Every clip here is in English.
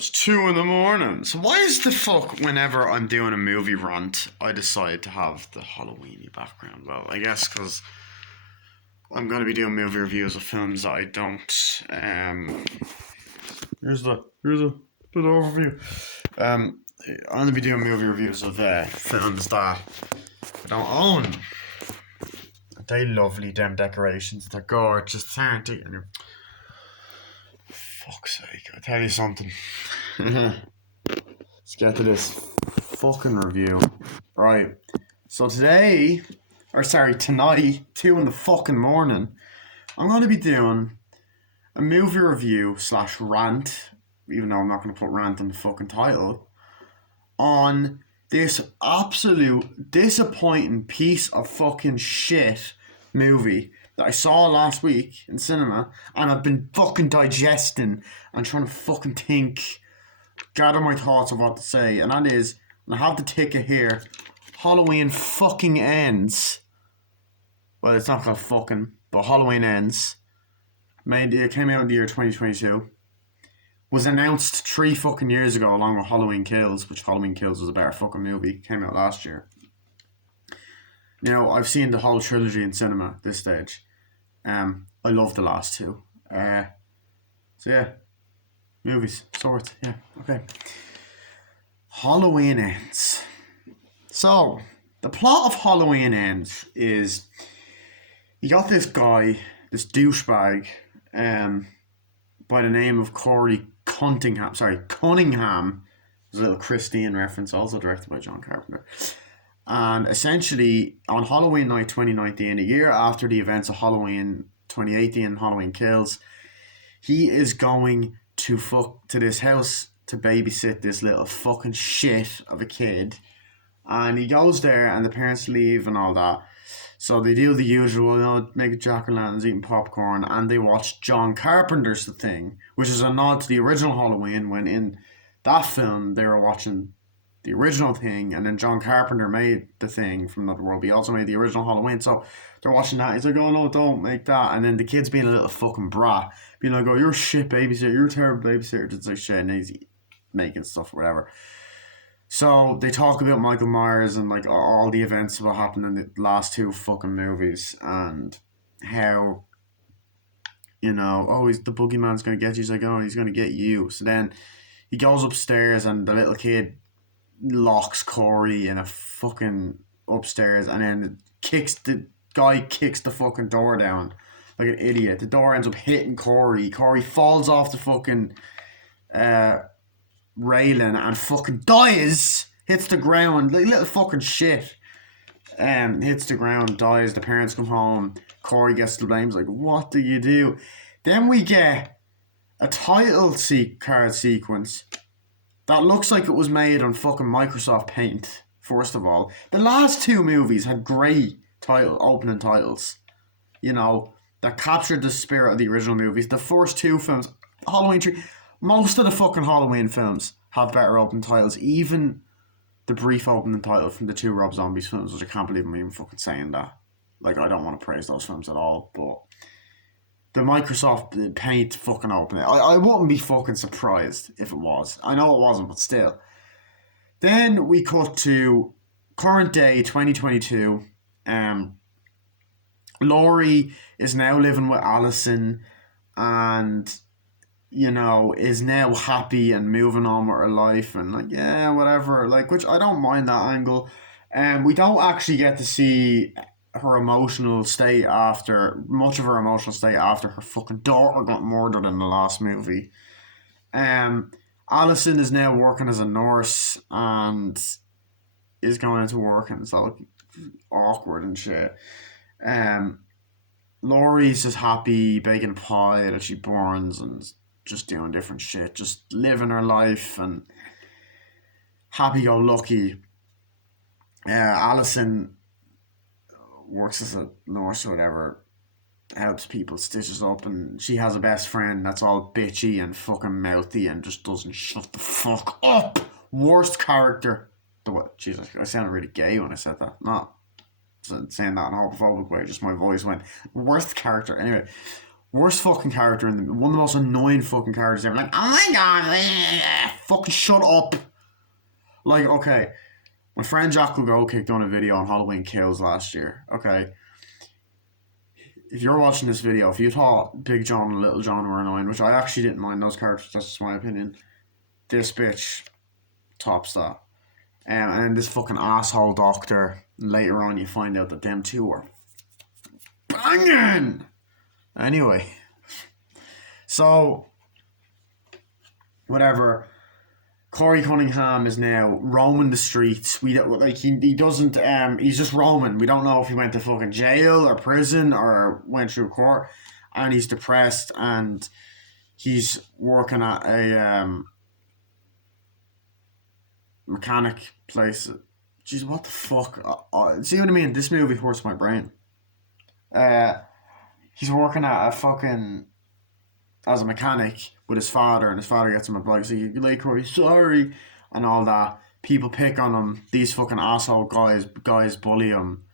It's 2 in the morning. So why is the fuck whenever I'm doing a movie rant, I decide to have the Halloweeny background? Well, I guess because I'm going to be doing movie reviews of films that I don't. Here's a bit overview. I'm going to be doing movie reviews of films that I don't own. They lovely, them decorations. They're gorgeous, aren't they? And fuck's sake, I'll tell you something. Let's get to this fucking review. Right. So tonight, 2 in the morning, I'm going to be doing a movie review / rant, even though I'm not going to put rant in the fucking title, on this absolute disappointing piece of fucking shit movie that I saw last week in cinema, and I've been fucking digesting and trying to fucking think, gather my thoughts of what to say, and that is, and I have the ticket here, Halloween fucking ends. Well, it's not called fucking, but Halloween ends. It came out in the year 2022. Was announced 3 fucking years ago along with Halloween Kills, which Halloween Kills was a better fucking movie. Came out last year. Now, I've seen the whole trilogy in cinema at this stage. I love the last two. So yeah. Movies. Sorts. Yeah. Okay. Halloween ends. So, the plot of Halloween ends is you got this guy, this douchebag, by the name of Corey Cunningham. There's a little Christine reference, also directed by John Carpenter. And essentially, on Halloween night 2019, a year after the events of Halloween 2018, Halloween Kills, he is going to this house to babysit this little fucking shit of a kid. And he goes there, and the parents leave and all that. So they do the usual, make jack-o'-lanterns, eating popcorn, and they watch John Carpenter's The Thing, which is a nod to the original Halloween, when in that film they were watching the original Thing, and then John Carpenter made The Thing from Another World. He also made the original Halloween, so they're watching that. He's like, oh no, don't make that. And then the kid's being a little fucking brat, being like, oh, you're a shit babysitter, you're a terrible babysitter, just like shit, and he's making stuff, whatever. So they talk about Michael Myers and like all the events of what happened in the last 2 fucking movies, and how, he's the boogeyman's gonna get you. He's like, oh, he's gonna get you. So then he goes upstairs, and the little kid locks Corey in a fucking upstairs, and then the guy kicks the fucking door down like an idiot. The door ends up hitting Corey. Corey falls off the fucking railing and fucking dies, hits the ground like little fucking shit, hits the ground, dies. The parents come home, Corey gets the blame. He's like, what do you do? Then we get a title card sequence that looks like it was made on fucking Microsoft Paint. First of all, the last 2 movies had great opening titles, that captured the spirit of the original movies. The first 2 films, Halloween 3, most of the fucking Halloween films have better opening titles. Even the brief opening title from the 2 Rob Zombies films, which I can't believe I'm even fucking saying that. Like, I don't want to praise those films at all, but the Microsoft Paint fucking opening, I wouldn't be fucking surprised if it was. I know it wasn't, but still. Then we cut to current day 2022. Laurie is now living with Allison, and is now happy and moving on with her life, and like, yeah, whatever, like, which I don't mind that angle. We don't actually get to see much of her emotional state after her fucking daughter got murdered in the last movie. Allison is now working as a nurse and is going into work, and it's all awkward and shit. Laurie's just happy baking a pie that she burns and just doing different shit, just living her life and happy-go-lucky. Allison works as a nurse or whatever, helps people, stitches up, and she has a best friend that's all bitchy and fucking mouthy and just doesn't shut the fuck up. Worst character. Jesus, I sounded really gay when I said that. Not saying that in a homophobic way, just my voice went, worst character. Anyway, Worst fucking character in the, one of the most annoying fucking characters ever. Like, oh my god, fucking shut up. Like, okay, my friend Jack Lugokic done a video on Halloween Kills last year. Okay, if you're watching this video, if you thought Big John and Little John were annoying, which I actually didn't mind those characters, that's just my opinion, this bitch tops that. And then this fucking asshole doctor, later on you find out that them two were banging! Anyway, so, whatever. Corey Cunningham is now roaming the streets. We don't like he doesn't he's just roaming. We don't know if he went to fucking jail or prison or went through court, and he's depressed and he's working at a mechanic place. Jeez, what the fuck? See what I mean? This movie hurts my brain. He's working at a fucking as a mechanic with his father, and his father gets him a bike. So you like Corey, sorry, and all that. People pick on him. These fucking asshole guys bully him.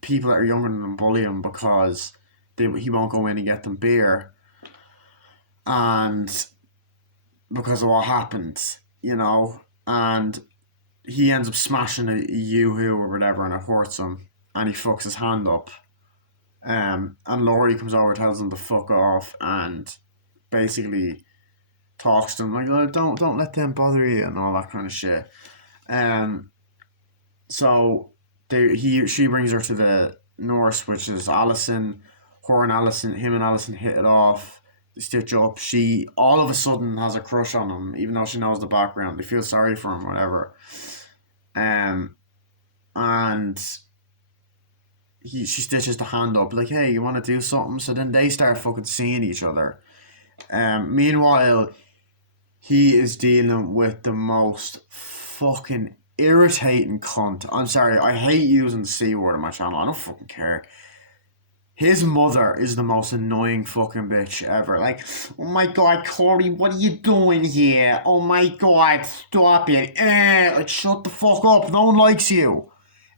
People that are younger than him bully him because he won't go in and get them beer, and because of what happened, you know, and he ends up smashing a yoo-hoo or whatever, and it hurts him, and he fucks his hand up. And Laurie comes over, tells him to fuck off, and basically talks to him like, oh, don't let them bother you and all that kind of shit. So she brings her to the nurse, which is Allison. Him and Allison hit it off. They stitch up. She all of a sudden has a crush on him, even though she knows the background. They feel sorry for him, whatever. And she stitches the hand up like, hey, you want to do something? So then they start fucking seeing each other. Meanwhile, he is dealing with the most fucking irritating cunt. I'm sorry, I hate using the C word on my channel. I don't fucking care. His mother is the most annoying fucking bitch ever. Like, oh my god, Corey, what are you doing here? Oh my god, stop it. Like, shut the fuck up. No one likes you.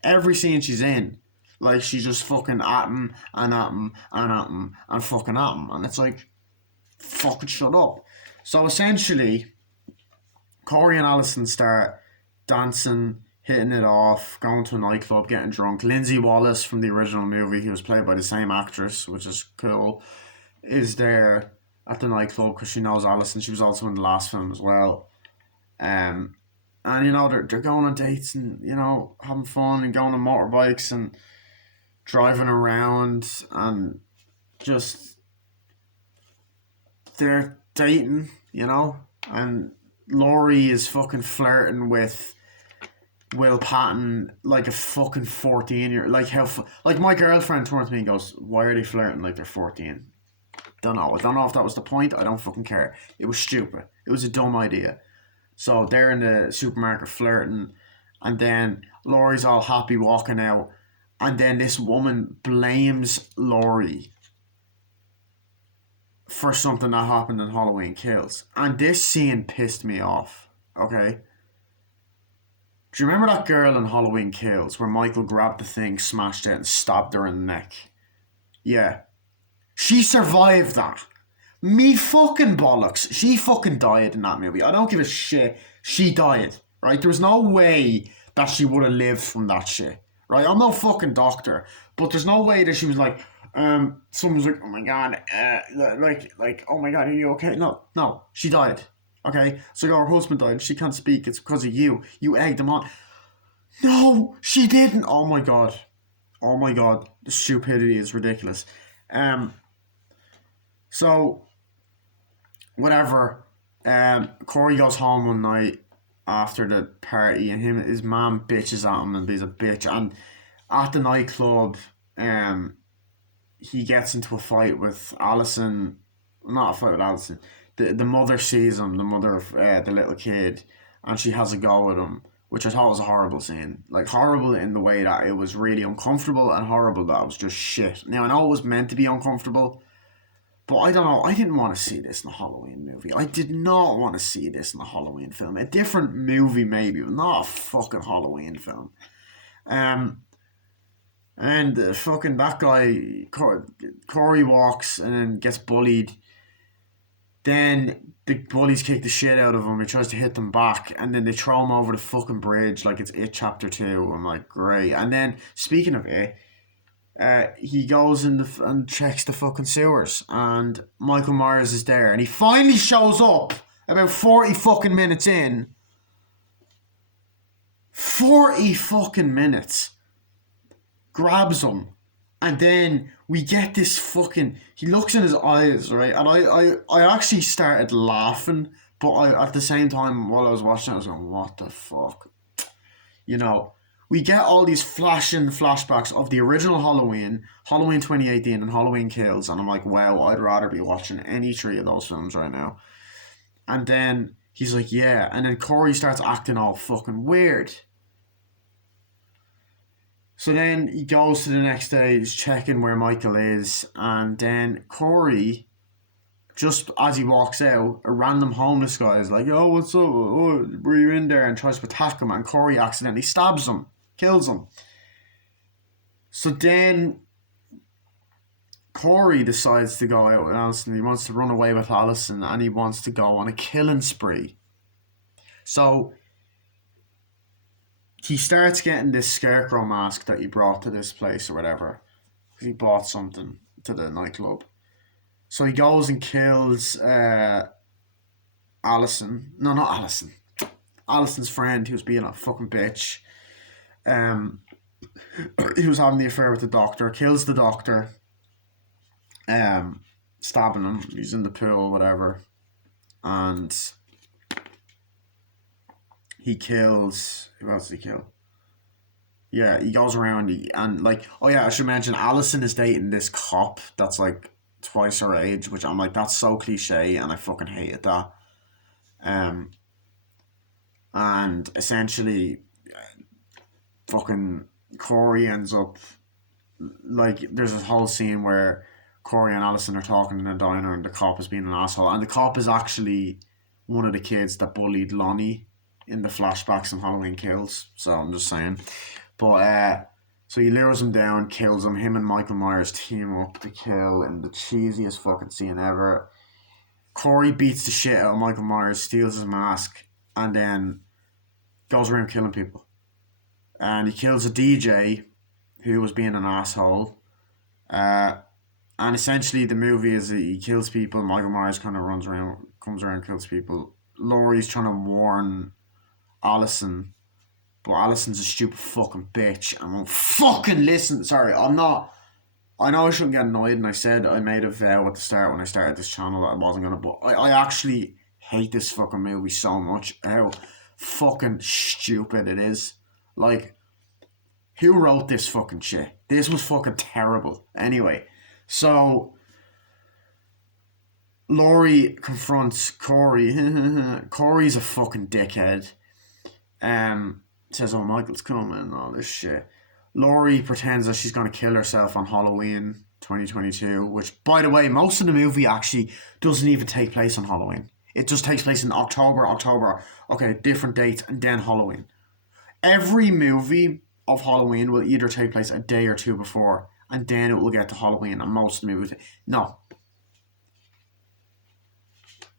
Every scene she's in. Like, she's just fucking at him and at him and at him and fucking at him. And it's like, fucking shut up. So essentially, Corey and Allison start dancing, hitting it off, going to a nightclub, getting drunk. Lindsay Wallace from the original movie, who was played by the same actress, which is cool, is there at the nightclub because she knows Allison. She was also in the last film as well. And you know, they're going on dates and, you know, having fun and going on motorbikes and driving around, and just they're dating, you know, and Laurie is fucking flirting with Will Patton like a fucking 14-year, like like my girlfriend turned to me and goes, why are they flirting like they're 14? Don't know. I don't know if that was the point. I don't fucking care. It was stupid. It was a dumb idea. So they're in the supermarket flirting, and then Laurie's all happy walking out, and then this woman blames Laurie for something that happened in Halloween Kills. And this scene pissed me off, okay? Do you remember that girl in Halloween Kills where Michael grabbed the thing, smashed it, and stabbed her in the neck? Yeah. She survived that. Me fucking bollocks. She fucking died in that movie. I don't give a shit. She died, right? There was no way that she would have lived from that shit, right? I'm no fucking doctor, but there's no way that she was like, someone's like, oh my god, like, oh my god, are you okay? No, she died. Okay, so her husband died. She can't speak. It's because of you. You egged him on. No, she didn't. Oh my god. The stupidity is ridiculous. So whatever. Corey goes home one night after the party, and his mom bitches at him and he's a bitch. And at the nightclub, he gets into a fight with Allison. Not a fight with Allison. The mother sees him, the mother of the little kid, and she has a go at him, which I thought was a horrible scene. Like, horrible in the way that it was really uncomfortable, and horrible that it was just shit. Now, I know it was meant to be uncomfortable, but I don't know. I didn't want to see this in a Halloween movie. I did not want to see this in a Halloween film. A different movie, maybe, but not a fucking Halloween film. And fucking that guy, Corey walks and then gets bullied. Then the bullies kick the shit out of him. He tries to hit them back, and then they throw him over the fucking bridge like it's It Chapter 2. I'm like, great. And then, speaking of It, he goes in and checks the fucking sewers, and Michael Myers is there, and he finally shows up about 40 fucking minutes in. 40 fucking minutes. Grabs him, and then we get this fucking. He looks in his eyes, right? And I actually started laughing, but at the same time, while I was watching it, I was going, what the fuck? You know, we get all these flashing flashbacks of the original Halloween, Halloween 2018, and Halloween Kills, and I'm like, wow, I'd rather be watching any three of those films right now. And then he's like, yeah, and then Corey starts acting all fucking weird. So then he goes to the next day, he's checking where Michael is, and then Corey, just as he walks out, a random homeless guy is like, oh, what's up? Oh, were you in there? And tries to attack him, and Corey accidentally stabs him, kills him. So then Corey decides to go out with Allison. He wants to run away with Allison, and he wants to go on a killing spree. So he starts getting this scarecrow mask that he brought to this place or whatever, because he bought something to the nightclub. So he goes and kills Allison. No, not Allison. Allison's friend, who was being a fucking bitch. He was having the affair with the doctor. Kills the doctor. Stabbing him. He's in the pool, whatever. And he kills. Who else did he kill? Yeah, he goes around and like, oh yeah, I should mention Allison is dating this cop that's like twice her age, which I'm like, that's so cliche, and I fucking hated that. And essentially, fucking Corey ends up like, there's this whole scene where Corey and Allison are talking in a diner, and the cop is being an asshole, and the cop is actually one of the kids that bullied Lonnie in the flashbacks in Halloween Kills. So I'm just saying. But so he lures him down, kills him. Him and Michael Myers team up to kill in the cheesiest fucking scene ever. Corey beats the shit out of Michael Myers, steals his mask, and then goes around killing people. And he kills a DJ who was being an asshole. And essentially the movie is that he kills people. Michael Myers kind of comes around, kills people. Laurie's trying to warn Allison, but Allison's a stupid fucking bitch and won't fucking listen. Sorry, I'm not. I know I shouldn't get annoyed, and I said I made a vow at the start when I started this channel that I wasn't gonna. But I actually hate this fucking movie so much. How fucking stupid it is. Like, who wrote this fucking shit? This was fucking terrible. Anyway, so Laurie confronts Corey. Corey's a fucking dickhead. Says, oh, Michael's coming and all this shit. Laurie pretends that she's going to kill herself on Halloween 2022, which, by the way, most of the movie actually doesn't even take place on Halloween. It just takes place in October, okay, different dates, and then Halloween. Every movie of Halloween will either take place a day or two before, and then it will get to Halloween, and most of the movies... No.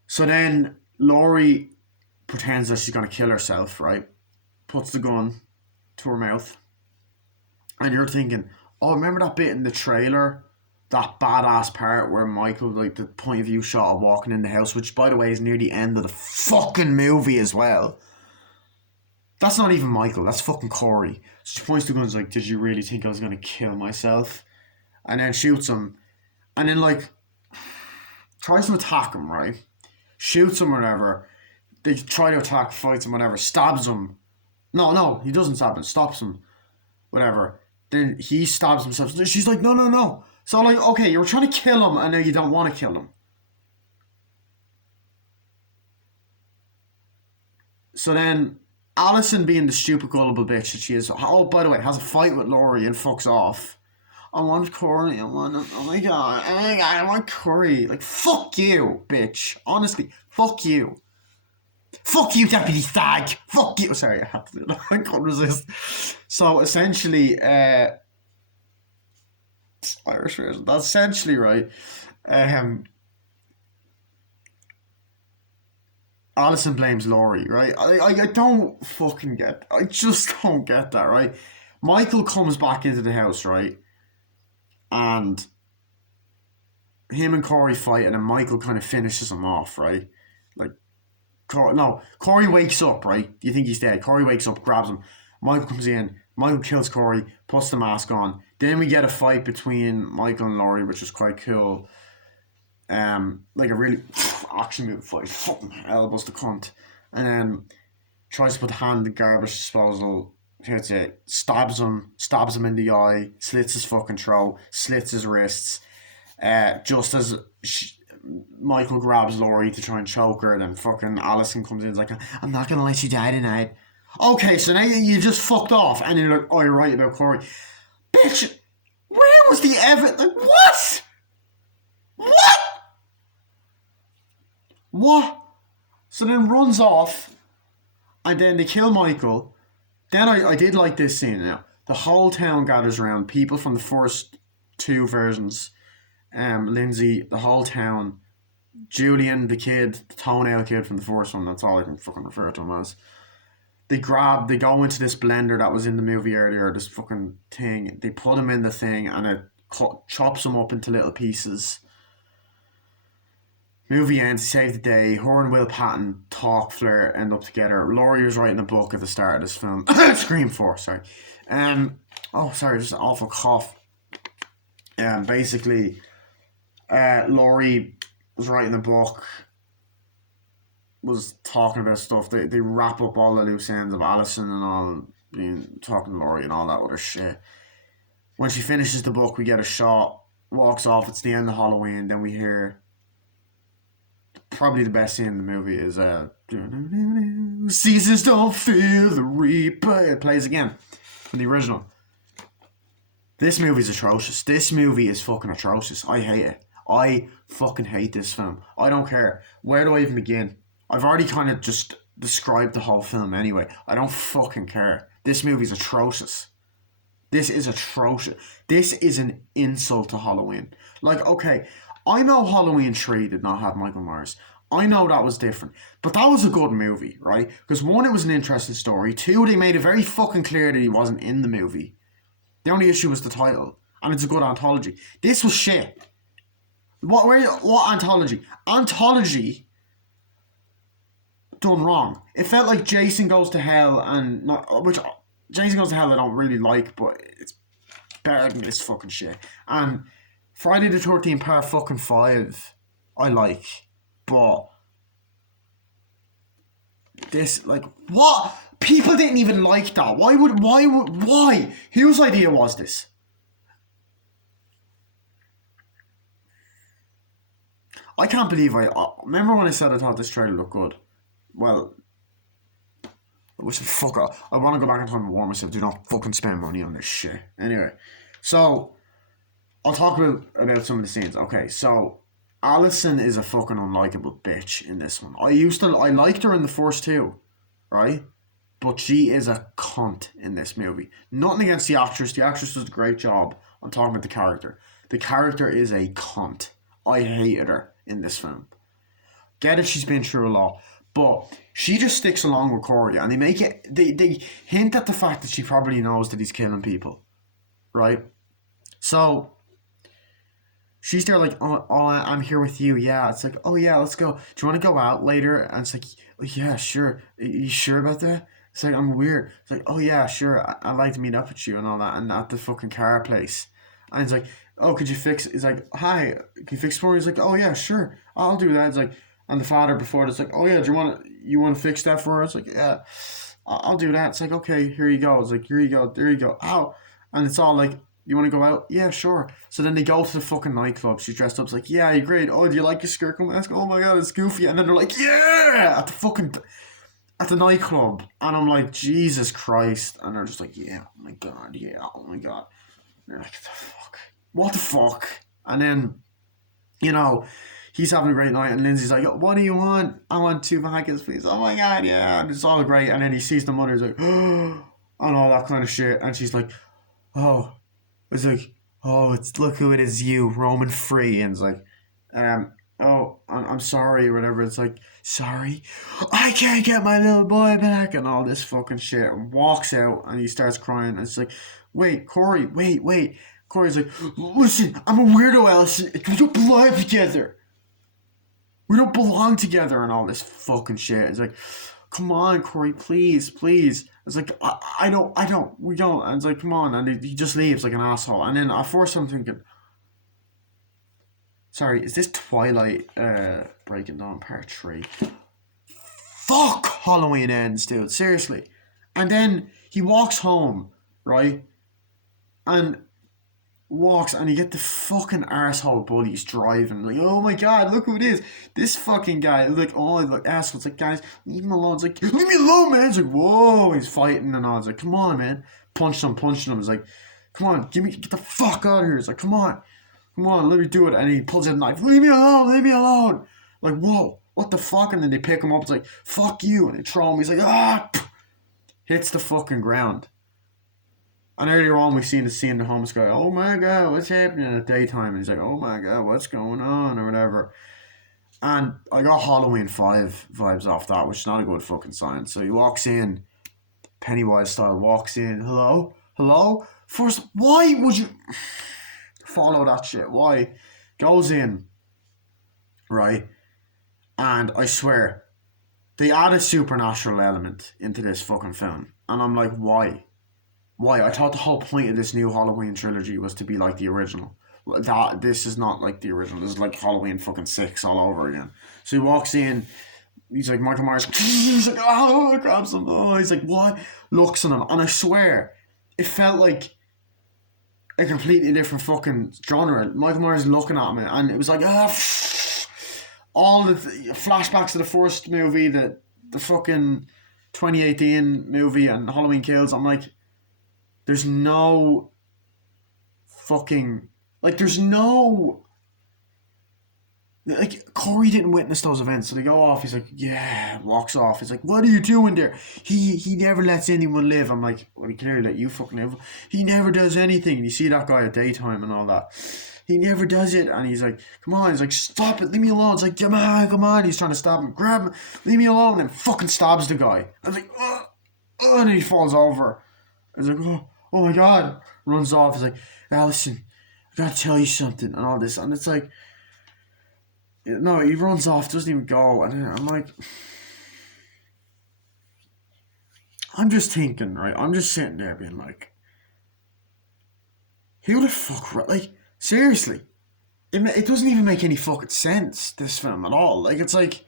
So then Laurie pretends that she's going to kill herself, right? Puts the gun to her mouth. And you're thinking, oh, remember that bit in the trailer? That badass part where Michael, like, the point of view shot of walking in the house, which, by the way, is near the end of the fucking movie as well. That's not even Michael, that's fucking Corey. So she points the gun and is like, did you really think I was going to kill myself? And then shoots him. And then, like, tries to attack him, right? Shoots him or whatever. They try to attack, fights him, whatever. Stabs him. No, he doesn't stab him. Stops him. Whatever. Then he stabs himself. She's like, no. So, like, okay, you were trying to kill him and now you don't want to kill him. So then Allison, being the stupid, gullible bitch that she is, oh, by the way, has a fight with Laurie and fucks off. I want Corey. Oh my god, I want Corey. Like, fuck you, bitch. Honestly, fuck you. Fuck you, Deputy Stag. Fuck you. Sorry, I had to do that. I couldn't resist. So, essentially, Irish version. That's essentially right. Um, Alison blames Laurie, right? I don't fucking get. I just don't get that, right? Michael comes back into the house, right? And him and Corey fight, and then Michael kind of finishes him off, right? Like, Corey wakes up, right? You think he's dead. Corey wakes up, grabs him. Michael comes in. Michael kills Corey, puts the mask on. Then we get a fight between Michael and Laurie, which is quite cool. Like a really action movie fight. Fucking elbows the cunt. And then tries to put the hand in the garbage disposal. Hits it, stabs him in the eye, slits his fucking throat, slits his wrists. Just as Michael grabs Laurie to try and choke her, then fucking Alison comes in and is like, I'm not gonna let you die tonight. Okay, so now you just fucked off, and you're like, oh, you're right about Corey. Bitch, where was the evidence? Like, what? What? What? So then runs off, and then they kill Michael. Then I did like this scene now. The whole town gathers around, people from the first two versions. Lindsay, the whole town, Julian, the kid, the toenail kid from the first one, that's all I can fucking refer to him as. They go into this blender that was in the movie earlier, this fucking thing. They put him in the thing and it chops him up into little pieces. Movie ends, save the day. Her and Will Patton talk, flirt, end up together. Laurie was writing a book at the start of this film. Scream 4, sorry. Sorry, just an awful cough. Basically, Laurie was writing a book, was talking about stuff. They wrap up all the loose ends of Alison and all, talking to Laurie and all that other shit. When she finishes the book, we get a shot, walks off, it's the end of Halloween, then we hear probably the best scene in the movie is Seasons don't feel the reaper. It plays again from the original. This movie's atrocious. This movie is fucking atrocious. I hate it. I fucking hate this film. I don't care. Where do I even begin? I've already kind of just described the whole film anyway. I don't fucking care. This movie's atrocious. This is atrocious. This is an insult to Halloween. Like, okay, I know Halloween 3 did not have Michael Myers. I know that was different. But that was a good movie, right? Because one, it was an interesting story. Two, they made it very fucking clear that he wasn't in the movie. The only issue was the title. And it's a good anthology. This was shit. What anthology? Anthology done wrong. It felt like Jason Goes to Hell and which Jason Goes to Hell I don't really like, but it's better than this fucking shit. And Friday the 13th Part fucking 5 I like, but this, like, what? People didn't even like that. Why? Whose idea was this? I can't believe remember when I said I thought this trailer looked good? Well, I wish I want to go back in time and warn myself, do not fucking spend money on this shit. Anyway, so I'll talk about some of the scenes. Okay, so Alison is a fucking unlikable bitch in this one. I liked her in the first two, right? But she is a cunt in this movie. Nothing against the actress. The actress does a great job. I'm talking about the character. The character is a cunt. I hated her in this film. Get it, she's been through a lot. But she just sticks along with Corey, and they hint at the fact that she probably knows that he's killing people. Right? So she's there like, oh, I'm here with you. Yeah. It's like, oh yeah, let's go. Do you want to go out later? And it's like, oh, yeah, sure. Are you sure about that? It's like, I'm weird. It's like, oh yeah, sure. I'd like to meet up with you and all that, and at the fucking car place. And it's like, oh, could you fix? It's like, hi, can you fix for me? He's like, oh yeah, sure, I'll do that. It's like, and the father before it's like, oh yeah, do you want to fix that for her? It's like, yeah, I'll do that. It's like, okay, here you go. It's like, here you go, there you go. Ow, and it's all like, you want to go out? Yeah, sure. So then they go to the fucking nightclub. She's dressed up. It's like, yeah, you're great. Oh, do you like your skirt mask? Oh my god, it's goofy. And then they're like, yeah, at the nightclub, and I'm like, Jesus Christ, and they're just like, yeah, oh my god, yeah, oh my god. And they're like, what the fuck? And then, he's having a great night, and Lindsay's like, what do you want? I want 2 vodkas, please. Oh my god, yeah, and it's all great. And then he sees the mother's like, and all that kind of shit, and she's like, oh, it's like, oh, it's look who it is, you roaming free, and it's like, oh, I'm sorry or whatever. It's like, sorry, I can't get my little boy back, and all this fucking shit. And walks out, and he starts crying. And it's like, wait, Corey, wait, wait. Corey's like, listen, I'm a weirdo, Allison. We don't belong together. We don't belong together, and all this fucking shit. It's like, come on, Corey, please, please. It's like, we don't. And it's like, come on. And he just leaves like an asshole. And then I force him thinking, sorry, is this Twilight Breaking Dawn Part 3? Fuck Halloween ends, dude. Seriously. And then he walks home, right? And walks and you get the fucking arsehole bullies driving like, oh my god, look who it is, this fucking guy, like, oh, like asshole. It's like, guys, leave him alone. It's like, leave me alone, man. It's like, whoa, he's fighting and all. It's like, come on, man. Punching him. It's like, come on, get the fuck out of here. It's like, come on, let me do it. And he pulls out a knife. Leave me alone. Like, whoa, what the fuck? And then they pick him up. It's like, fuck you. And they throw him. He's like, ah, hits the fucking ground. And earlier on, we've seen the scene the homeless guy, oh my god, what's happening at daytime? And he's like, oh my god, what's going on? Or whatever. And I got Halloween 5 vibes off that, which is not a good fucking sign. So he walks in, Pennywise style, walks in, hello? Hello? First, why would you follow that shit? Why? Goes in, right? And I swear, they add a supernatural element into this fucking film. And I'm like, why? Why? I thought the whole point of this new Halloween trilogy was to be like the original. This is not like the original. This is like Halloween fucking 6 all over again. So he walks in. He's like, Michael Myers. He's like, oh, grabs him. Oh, he's like, what? Looks at him, and I swear, it felt like a completely different fucking genre. Michael Myers looking at me, and it was like, all the flashbacks to the first movie, the fucking 2018 movie, and Halloween Kills. I'm like, there's no fucking, like, there's no, like, Corey didn't witness those events, so they go off. He's like, yeah, walks off. He's like, what are you doing there? He never lets anyone live. I'm like, well, he clearly let you fucking live. He never does anything. And you see that guy at daytime and all that. He never does it. And he's like, come on. He's like, stop it. Leave me alone. It's like, come on. He's trying to stab him. Grab him. Leave me alone. And fucking stabs the guy. I was like, and then he falls over. I was like, oh my god. Runs off. He's like, Allison, I gotta tell you something. And all this. And it's like, no, he runs off, doesn't even go. And I'm like, I'm just thinking, right? I'm just sitting there being like, who the fuck, like, seriously, it doesn't even make any fucking sense, this film at all. Like, it's like,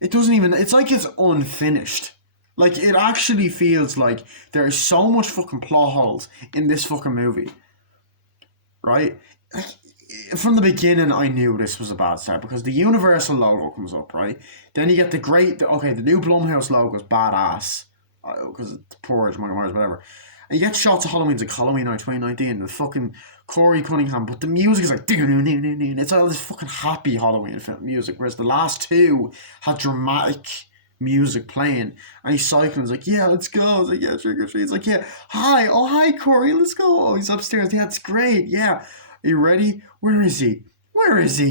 it doesn't even, it's like it's unfinished. Like, it actually feels like there is so much fucking plot holes in this fucking movie, right? Like, from the beginning, I knew this was a bad start because the Universal logo comes up, right? Then you get the new Blumhouse logo is badass because it's Purge, Michael Myers, whatever. And you get shots of Halloween's like Halloween Night 2019, the fucking Corey Cunningham, but the music is like, it's all this fucking happy Halloween film music, whereas the last two had dramatic music playing, and he's cycling. He's like, yeah, let's go. I was like, yeah, trick or treat. He's like, yeah, hi, Corey, let's go. Oh, he's upstairs. Yeah, it's great. Yeah, are you ready? Where is he?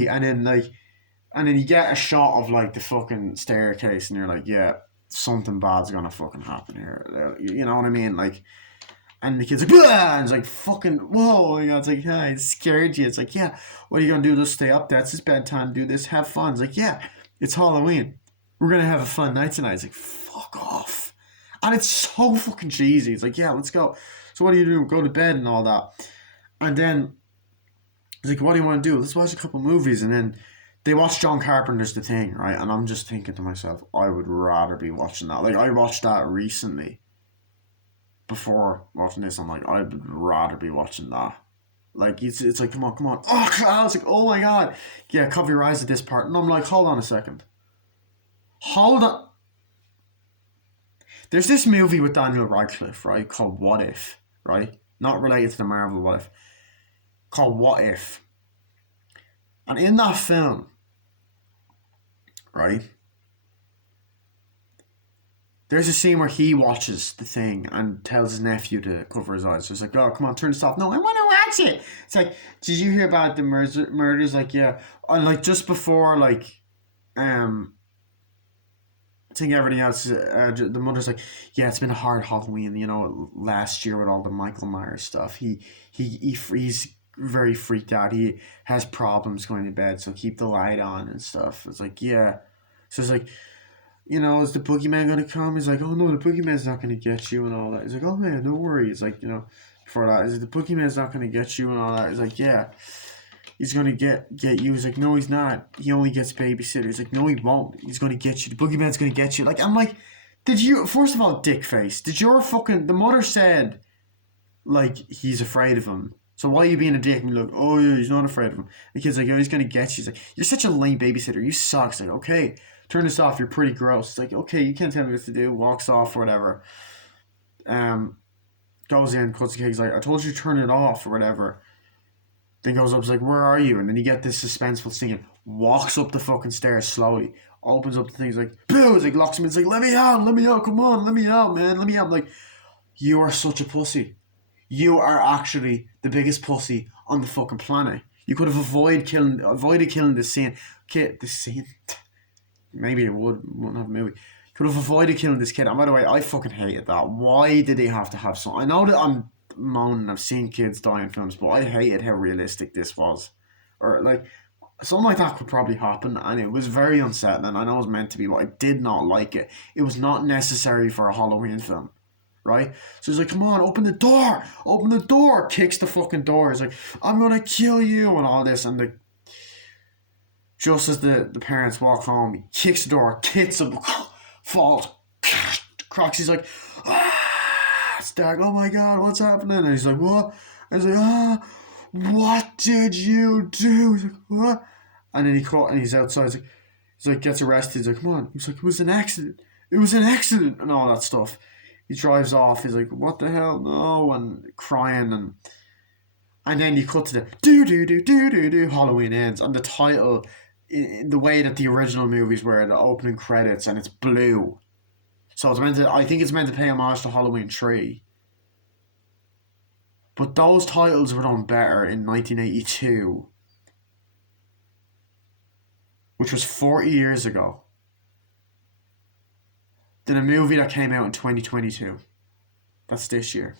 And then you get a shot of like the fucking staircase, and you're like, yeah, something bad's gonna fucking happen here. You know what I mean? Like, and the kid's like, blah! And it's like, fucking, whoa. You know, it's like, yeah, it scared you. It's like, yeah, what are you gonna do? Just stay up. That's his bedtime. Do this. Have fun. It's like, yeah, it's Halloween. We're gonna have a fun night tonight. It's like, fuck off. And it's so fucking cheesy. It's like, yeah, let's go. So what do you do? Go to bed and all that. And then he's like, what do you want to do? Let's watch a couple movies. And then they watch John Carpenter's The Thing, right? And I'm just thinking to myself, I would rather be watching that. Like, I watched that recently before watching this. I'm like, I'd rather be watching that. Like, it's like, come on. Oh, it's like, oh my god. Yeah, cover your eyes at this part. And I'm like, hold on a second. Hold on. There's this movie with Daniel Radcliffe, right, called What If, right? Not related to the Marvel What If. Called What If. And in that film, right, There's a scene where he watches the thing and tells his nephew to cover his eyes. So it's like, oh, come on, turn this off. No, I want to watch it. It's like, did you hear about the murders? Like, yeah. And like just before, like, I think everything else, the mother's like, yeah, it's been a hard Halloween, last year with all the Michael Myers stuff. He's very freaked out. He has problems going to bed, so keep the light on and stuff. It's like, yeah. So it's like, is the boogeyman going to come? He's like, oh no, the boogeyman's not going to get you and all that. He's like, oh man, no worries. Like, before that, he's like, the boogeyman's not going to get you and all that. He's like, yeah, he's going to get you. He's like, no, he's not. He only gets babysitters. He's like, no, he won't. He's going to get you. The boogeyman's going to get you. Like, I'm like, first of all, dick face, the mother said, like, he's afraid of him. So why are you being a dick and be like, oh yeah, he's not afraid of him? The kid's like, oh, he's going to get you. He's like, you're such a lame babysitter. You suck. It's like, okay, turn this off. You're pretty gross. It's like, okay, you can't tell me what to do. Walks off or whatever. Goes in, cuts the cake. He's like, I told you to turn it off or whatever. Then goes up, he's like, where are you? And then you get this suspenseful singing. Walks up the fucking stairs slowly. Opens up the thing. He's like, boo! He's like, locks him in. He's like, let me out, come on, let me out, man, let me out. I'm like, you are such a pussy. You are actually the biggest pussy on the fucking planet. You could have avoided killing this scene. Maybe it wouldn't have a movie. Could have avoided killing this kid. And by the way, I fucking hated that. Why did they have to have some? I know that I'm moaning, I've seen kids die in films, but I hated how realistic this was. Or like, something like that could probably happen, and it was very unsettling. I know it was meant to be, but I did not like it. It was not necessary for a Halloween film. Right? So he's like, come on, open the door, kicks the fucking door. He's like, I'm gonna kill you, and all this, and just as the parents walk home, he kicks the door, hits him, falls, cracks. He's like, Stag, oh my god, what's happening? And he's like, what? And he's like, what did you do? He's like, what? And then he's outside. He's like, gets arrested. He's like, come on. He's like, it was an accident, and all that stuff. He drives off. He's like, what the hell? No, and crying, and then you cut to the do. Halloween ends, and the title, in the way that the original movies were, the opening credits, and it's blue. So I think it's meant to pay homage to Halloween 3. But those titles were done better in 1982, which was 40 years ago, than a movie that came out in 2022. That's this year.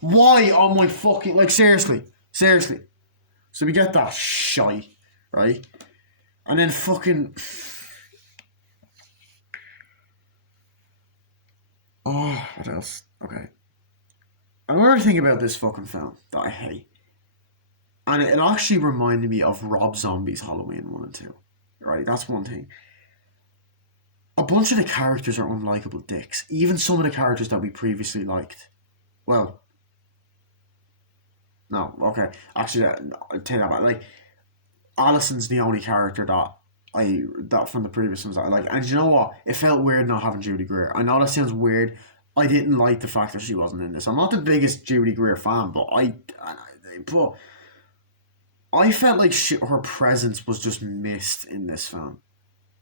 Why on my fucking... Like, seriously. So we get that shite, right? And then fucking... Oh, what else? Okay. Another thing about this fucking film that I hate, and it actually reminded me of Rob Zombie's Halloween 1 and 2. Right? That's one thing. A bunch of the characters are unlikable dicks. Even some of the characters that we previously liked. Well, no, okay. Actually, I'll take that back. Like, Allison's the only character that from the previous ones that I like. And you know what? It felt weird not having Judy Greer. I know that sounds weird. I didn't like the fact that she wasn't in this. I'm not the biggest Judy Greer fan, but I felt like her presence was just missed in this film.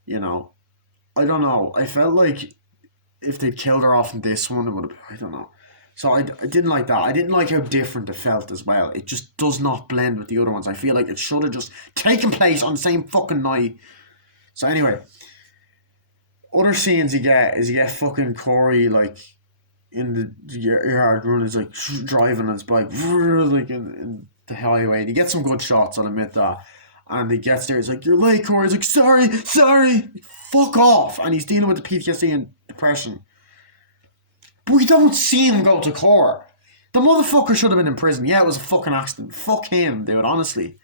I don't know. I felt like if they'd killed her off in this one, it would have... I don't know. So I didn't like that. I didn't like how different it felt as well. It just does not blend with the other ones. I feel like it should have just taken place on the same fucking night. So anyway, other scenes you get fucking Corey, like, in the yard running, is like driving on his bike, like in the highway. And he gets some good shots, I'll admit that. And he gets there, he's like, you're late, Corey. He's like, sorry. Fuck off. And he's dealing with the PTSD and depression. But we don't see him go to court. The motherfucker should have been in prison. Yeah, it was a fucking accident. Fuck him, dude, honestly.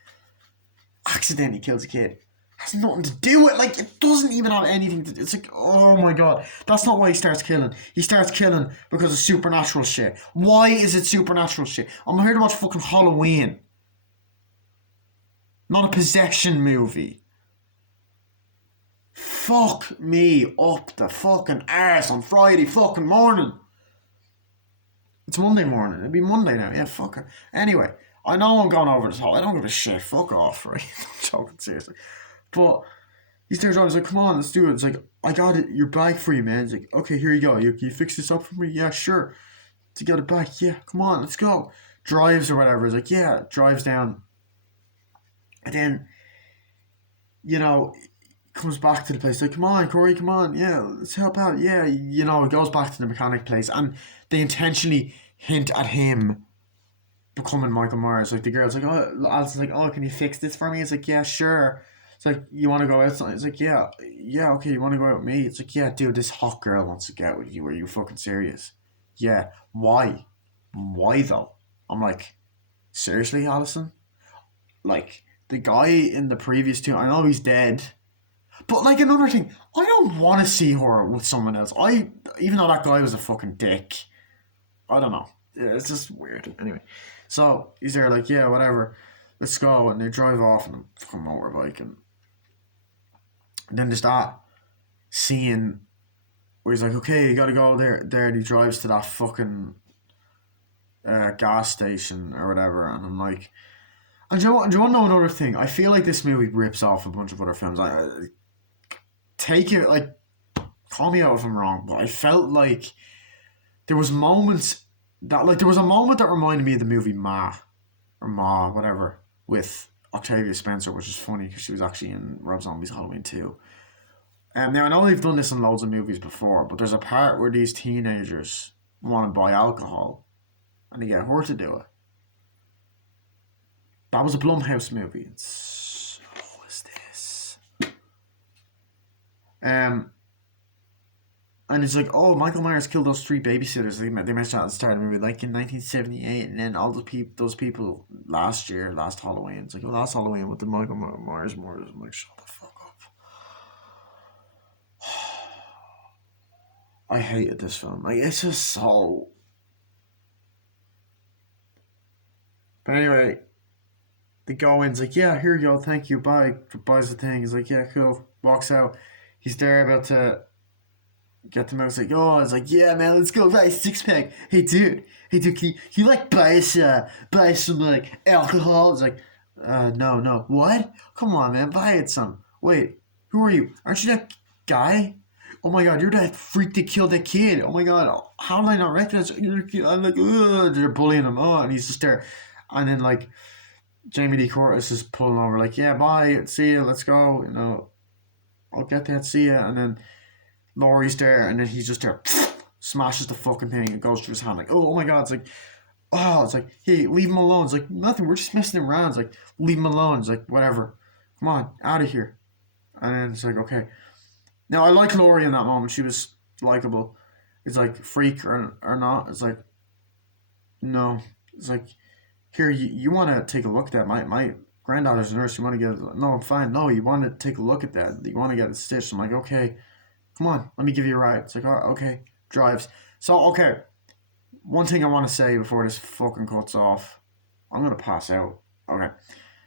Accidentally kills a kid. Has nothing to do with it. Like, it doesn't even have anything to do. It's like, oh my god. That's not why he starts killing. He starts killing because of supernatural shit. Why is it supernatural shit? I'm here to watch fucking Halloween. Not a possession movie. Fuck me up the fucking arse on Friday fucking morning. It's Monday morning. It'd be Monday now. Yeah, fuck it. Anyway, I know I'm going over this whole... I don't give a shit. Fuck off, right? I'm joking, seriously. But he's there driving. He's like, come on, let's do it. It's like, I got it, your bag for you, man. He's like, okay, here you go. You fix this up for me? Yeah, sure. To get it back, yeah, come on, let's go. Drives or whatever. He's like, yeah, drives down. And then, you know, comes back to the place, like, come on, Corey, come on, yeah, let's help out. Yeah, it goes back to the mechanic place. And they intentionally hint at him becoming Michael Myers. Like, the girl's like, oh, Alison's like, oh, can you fix this for me? It's like, yeah, sure. It's like, you want to go outside? It's like, yeah, yeah, okay, you want to go out with me? It's like, yeah, dude, this hot girl wants to get out with you. Are you fucking serious? Yeah, why? Why though? I'm like, seriously, Allison? Like, the guy in the previous two, I know he's dead, but like another thing, I don't want to see her with someone else. Even though that guy was a fucking dick, I don't know. Yeah, it's just weird. Anyway, so he's there like, yeah, whatever, let's go, and they drive off on a fucking motorbike, and then there's that scene where he's like, okay, you gotta go there, and he drives to that fucking gas station or whatever, and I'm like, and do you want to know another thing? I feel like this movie rips off a bunch of other films. I take it like, call me out if I'm wrong, but I felt like there was moments there was a moment that reminded me of the movie Ma, whatever, with Octavia Spencer, which is funny because she was actually in Rob Zombie's Halloween 2. Now I know they've done this in loads of movies before, but there's a part where these teenagers want to buy alcohol, and they get her to do it. That was a Blumhouse movie. And so was this. Um, and it's like, oh, Michael Myers killed those three babysitters. They mentioned at the start of the movie, like in 1978, and then all those people last Halloween. It's like, oh, last Halloween with the Michael Myers murders. I'm like, shut the fuck up. I hated this film. Like, it's just so. But anyway, the go in's like, yeah, here you go, thank you, bye. Buys the thing. He's like, yeah, cool. Walks out. He's there about to get the mouse. Like, oh, it's like, yeah, man, let's go buy a six pack. Hey, dude, can you like buy some like alcohol? It's like, no, what? Come on, man, buy it some. Wait, who are you? Aren't you that guy? Oh my god, you're that freak that killed that kid. Oh my god, how did I not recognize you? I'm like, ugh, they're bullying him. Oh, and he's just there, and then like Jamie Lee Curtis is pulling over, like, yeah, bye, see you, let's go. I'll get that, see ya. And then Laurie's there, and then he's just there, smashes the fucking thing, and goes through his hand, like, oh my god, it's like, hey, leave him alone. It's like, nothing, we're just messing around. It's like, leave him alone. It's like, whatever, come on, out of here. And then it's like, okay. Now, I like Laurie in that moment. She was likable. It's like, freak or not. It's like, no. It's like, here, you want to take a look at that. My granddaughter's a nurse. You want to get it? No, I'm fine. No, you want to take a look at that. You want to get it stitched. I'm like, okay, come on, let me give you a ride. It's like, oh, okay, drives. So, okay, one thing I want to say before this fucking cuts off. I'm going to pass out. Okay.